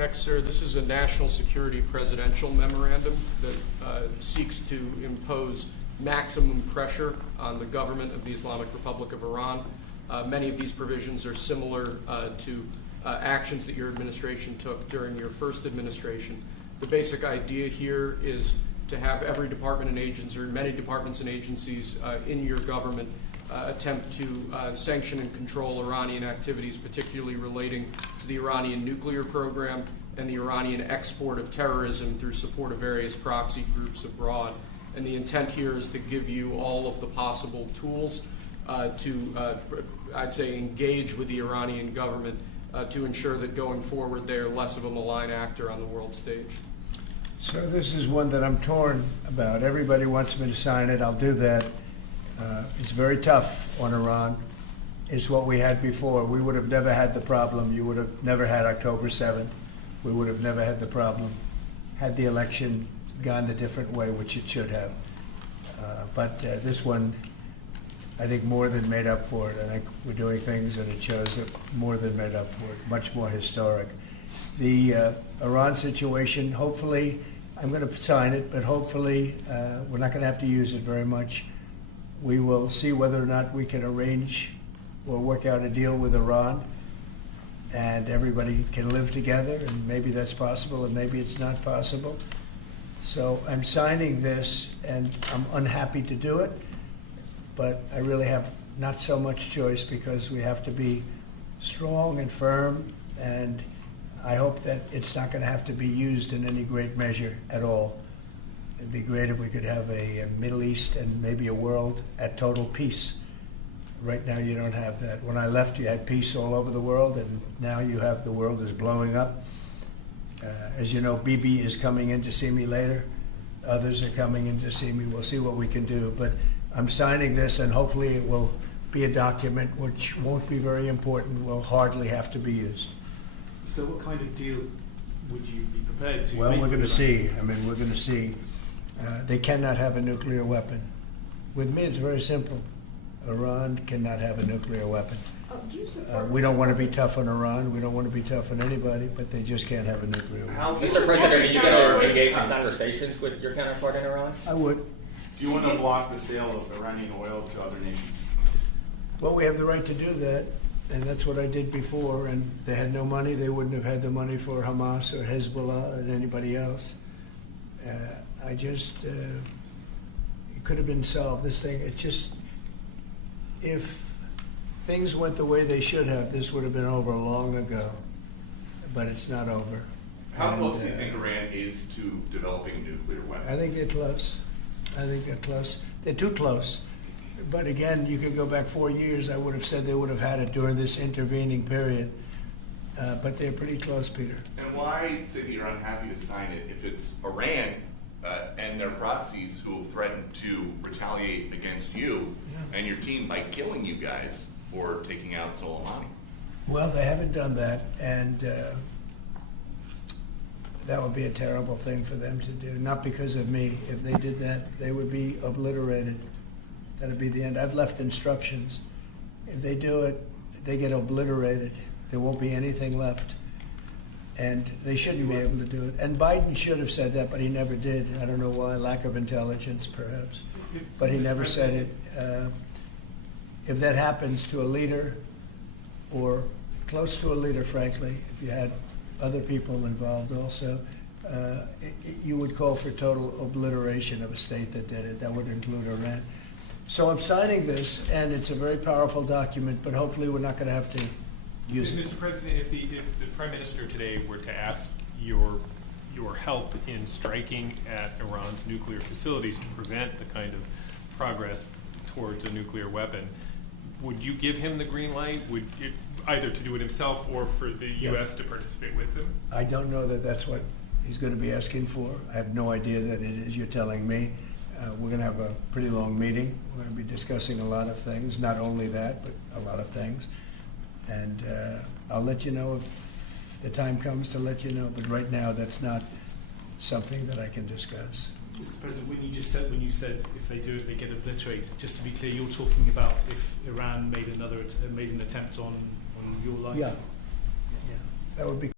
Next, sir, this is a national security presidential memorandum that seeks to impose maximum pressure on the government of the Islamic Republic of Iran. Many of these provisions are similar to actions that your administration took during your first administration. The basic idea here is to have every department and agency, or many departments and agencies in your government attempt to sanction and control Iranian activities, particularly relating to the Iranian nuclear program and the Iranian export of terrorism through support of various proxy groups abroad. And the intent here is to give you all of the possible tools to, I'd say, engage with the Iranian government to ensure that going forward they are less of a malign actor on the world stage. So this is one that I'm torn about. Everybody wants me to sign it. I'll do that. It's very tough on Iran. It's what we had before. We would have never had the problem. You would have never had October 7th. We would have never had the problem had the election gone a different way, which it should have. But this one, I think, more than made up for it. I think we're doing things, and it shows that more than made up for it, much more historic. The Iran situation, hopefully, I'm going to sign it, but hopefully we're not going to have to use it very much. We will see whether or not we can arrange or work out a deal with Iran, and everybody can live together, and maybe that's possible, and maybe it's not possible. So I'm signing this, and I'm unhappy to do it, but I really have not so much choice because we have to be strong and firm, and I hope that it's not going to have to be used in any great measure at all. It'd be great if we could have a Middle East and maybe a world at total peace. Right now you don't have that. When I left, you had peace all over the world, and now you have the world is blowing up. As you know, Bibi is coming in to see me later. Others are coming in to see me. We'll see what we can do. But I'm signing this, and hopefully it will be a document which won't be very important, will hardly have to be used. So what kind of deal would you be prepared to Well, make? we're going to see. I mean, we're going to see. They cannot have a nuclear weapon. With me, it's very simple. Iran cannot have a nuclear weapon. We don't want to be tough on Iran. We don't want to be tough on anybody, but they just can't have a nuclear weapon. Mr. President, are you going to engage in conversations with your counterpart in Iran? I would. Do you want to block the sale of Iranian oil to other nations? Well, we have the right to do that, and that's what I did before, and they had no money. They wouldn't have had the money for Hamas or Hezbollah or anybody else. It could have been solved, this thing. It just, if things went the way they should have, this would have been over long ago, but it's not over. How close do you think Iran is to developing nuclear weapons? I think they're close. I think they're close. They're too close. But again, you could go back 4 years, I would have said they would have had it during this intervening period. But they're pretty close, Peter. And why say that you're unhappy to sign it if it's Iran and their proxies who have threatened to retaliate against you and your team by killing you guys for taking out Soleimani? Well, they haven't done that, and that would be a terrible thing for them to do. Not because of me. If they did that, they would be obliterated. That would be the end. I've left instructions. If they do it, they get obliterated. There won't be anything left. And they shouldn't be able to do it. And Biden should have said that, but he never did. I don't know why. Lack of intelligence, perhaps. But he never said it. If that happens to a leader, or close to a leader, frankly, if you had other people involved also, you would call for total obliteration of a state that did it. That would include Iran. So I'm signing this, and it's a very powerful document, but hopefully we're not going to have to use it. Mr. President, if the Prime Minister today were to ask your help in striking at Iran's nuclear facilities to prevent the kind of progress towards a nuclear weapon, would you give him the green light? Would it, either to do it himself or for the U.S. to participate with him? I don't know that that's what he's going to be asking for. I have no idea that it is. You're telling me. We're going to have a pretty long meeting. We're going to be discussing a lot of things, not only that, but a lot of things. And I'll let you know if the time comes to let you know. But right now, that's not something that I can discuss. Mr. President, when you said if they do it, they get obliterated. Just to be clear, you're talking about if Iran made an attempt on your life. Yeah, that would be.